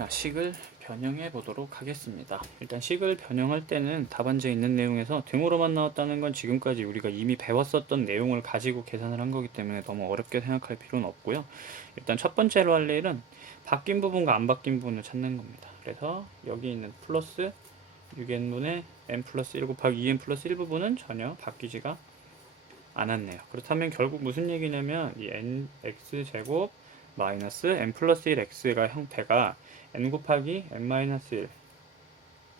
자, 식을 변형해 보도록 하겠습니다. 일단 식을 변형할 때는 답안지에 있는 내용에서 등호로만 나왔다는 건 지금까지 우리가 이미 배웠었던 내용을 가지고 계산을 한 거기 때문에 너무 어렵게 생각할 필요는 없고요. 일단 첫 번째로 할 일은 바뀐 부분과 안 바뀐 부분을 찾는 겁니다. 그래서 여기 있는 플러스 6n분의 n 플러스 1 곱하기 2n 플러스 1 부분은 전혀 바뀌지가 않았네요. 그렇다면 결국 무슨 얘기냐면 이 nx제곱 마이너스 n 플러스 1x가 형태가 n 곱하기 n 마이너스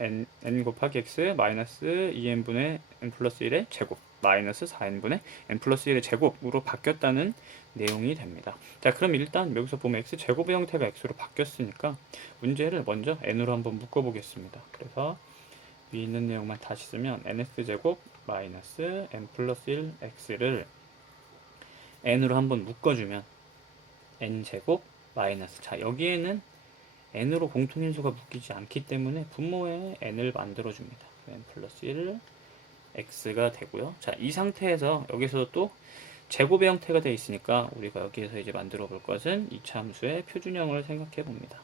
1 n 곱하기 x 마이너스 2n분의 n 플러스 1의 제곱 마이너스 4n분의 n 플러스 1의 제곱으로 바뀌었다는 내용이 됩니다. 자, 그럼 일단 여기서 보면 x제곱의 형태가 x로 바뀌었으니까 문제를 먼저 n으로 한번 묶어 보겠습니다. 그래서 위에 있는 내용만 다시 쓰면 nx제곱 마이너스 n 플러스 1x를 n으로 한번 묶어주면 n제곱 마이너스, 자 여기에는 n으로 공통인수가 묶이지 않기 때문에 분모에 n을 만들어줍니다. n 플러스 1 x가 되고요. 자, 이 상태에서 여기서 또 제곱의 형태가 되어 있으니까 우리가 여기에서 이제 만들어 볼 것은 이차 함수의 표준형을 생각해 봅니다.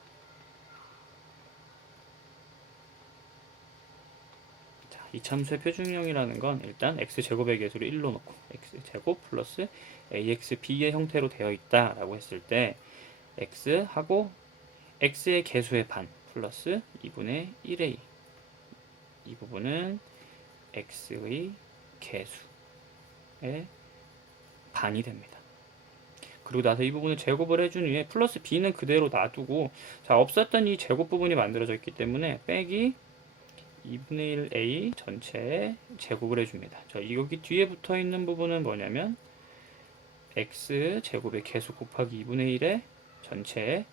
이참수의 표준형이라는 건 일단 x제곱의 개수를 1로 놓고 x제곱 플러스 axb의 형태로 되어 있다라고 했을 때 x하고 x의 개수의 반 플러스 2분의 1a, 이 부분은 x의 개수의 반이 됩니다. 그리고 나서 이 부분을 제곱을 해준 후에 플러스 b는 그대로 놔두고, 자 없었던 이 제곱 부분이 만들어져 있기 때문에 빼기 2분의 1a 전체에 제곱을 해줍니다. 자, 여기 뒤에 붙어 있는 부분은 뭐냐면 x 제곱의 개수 곱하기 2분의 1의 전체의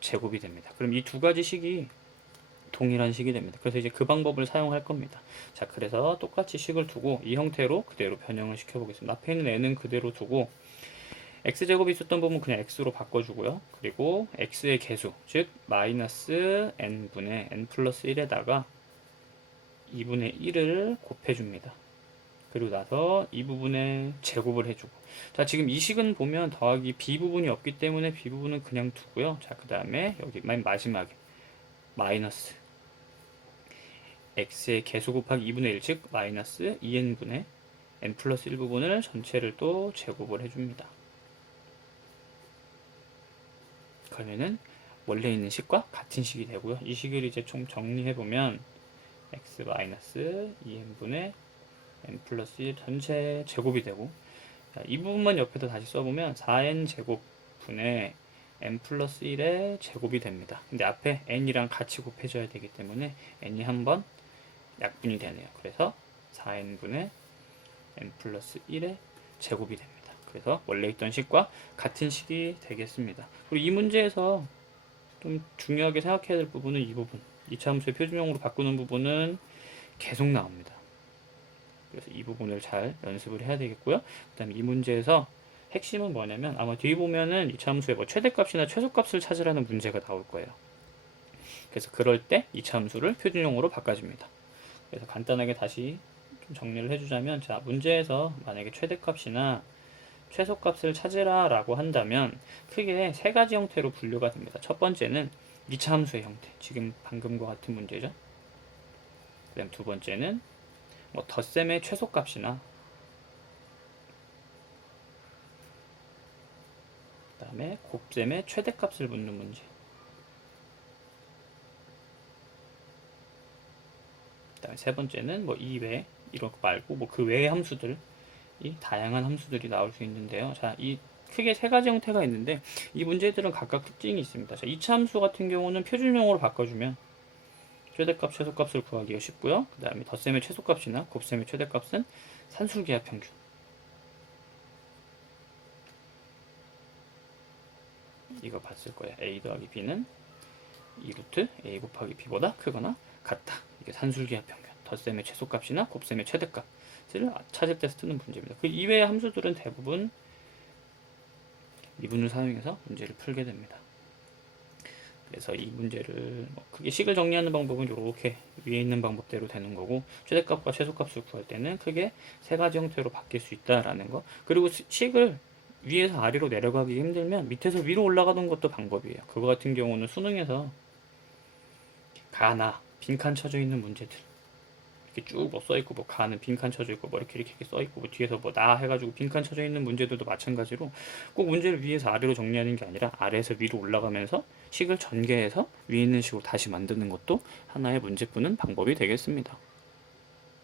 제곱이 됩니다. 그럼 이 두 가지 식이 동일한 식이 됩니다. 그래서 이제 그 방법을 사용할 겁니다. 자, 그래서 똑같이 식을 두고 이 형태로 그대로 변형을 시켜보겠습니다. 앞에 있는 n은 그대로 두고 x제곱이 있었던 부분 그냥 x로 바꿔주고요. 그리고 x의 개수, 즉 마이너스 n분의 n 플러스 1에다가 2분의 1을 곱해줍니다. 그리고 나서 이 부분에 제곱을 해주고, 자 지금 이 식은 보면 더하기 b 부분이 없기 때문에 b 부분은 그냥 두고요. 자, 그 다음에 여기 맨 마지막에 마이너스 x의 개수 곱하기 2분의 1, 즉 마이너스 2n분의 n 플러스 1 부분을 전체를 또 제곱을 해줍니다. 그러면은 원래 있는 식과 같은 식이 되고요. 이 식을 이제 총 정리해보면 x 마이너스 2n분의 n 플러스 1 전체 제곱이 되고, 자, 이 부분만 옆에다 다시 써보면 4n 제곱분의 n 플러스 1의 제곱이 됩니다. 근데 앞에 n이랑 같이 곱해줘야 되기 때문에 n이 한번 약분이 되네요. 그래서 4n분의 n 플러스 1의 제곱이 됩니다. 그래서 원래 있던 식과 같은 식이 되겠습니다. 그리고 이 문제에서 좀 중요하게 생각해야 될 부분은 이 부분, 이차 함수의 표준형으로 바꾸는 부분은 계속 나옵니다. 그래서 이 부분을 잘 연습을 해야 되겠고요. 그 다음에 이 문제에서 핵심은 뭐냐면 아마 뒤에 보면은 이차 함수의 뭐 최대값이나 최소값을 찾으라는 문제가 나올 거예요. 그래서 그럴 때 이차 함수를 표준형으로 바꿔줍니다. 그래서 간단하게 다시 좀 정리를 해주자면, 자 문제에서 만약에 최대값이나 최소값을 찾으라 라고 한다면 크게 세 가지 형태로 분류가 됩니다. 첫 번째는 2차 함수의 형태, 지금 방금과 같은 문제죠. 그 다음 두 번째는 뭐 덧셈의 최소값이나, 그 다음에 곱셈의 최대값을 묻는 문제, 그 다음에 세 번째는 뭐 이외 이런 거 말고 뭐 그 외의 함수들, 이 다양한 함수들이 나올 수 있는데요. 자, 이 크게 세 가지 형태가 있는데 이 문제들은 각각 특징이 있습니다. 자, 2차 함수 같은 경우는 표준형으로 바꿔주면 최대값, 최소값을 구하기가 쉽고요. 그 다음에 덧셈의 최소값이나 곱셈의 최대값은 산술기하 평균, 이거 봤을 거예요. a 더하기 b는 2루트 a 곱하기 b보다 크거나 같다. 이게 산술기하 평균, 덧셈의 최소값이나 곱셈의 최대값 찾을 때 쓰는 문제입니다. 그 이외의 함수들은 대부분 미분을 사용해서 문제를 풀게 됩니다. 그래서 이 문제를 뭐 크게 식을 정리하는 방법은 이렇게 위에 있는 방법대로 되는 거고, 최대값과 최소값을 구할 때는 크게 세 가지 형태로 바뀔 수 있다라는 거, 그리고 식을 위에서 아래로 내려가기 힘들면 밑에서 위로 올라가는 것도 방법이에요. 그거 같은 경우는 수능에서 가나 빈칸 쳐져 있는 문제들 이렇게 쭉 뭐 써있고 뭐 가는 빈칸 쳐져 있고 뭐 이렇게 써있고 뭐 뒤에서 뭐 나 해가지고 빈칸 쳐져 있는 문제들도 마찬가지로 꼭 문제를 위에서 아래로 정리하는 게 아니라 아래에서 위로 올라가면서 식을 전개해서 위에 있는 식으로 다시 만드는 것도 하나의 문제 푸는 방법이 되겠습니다.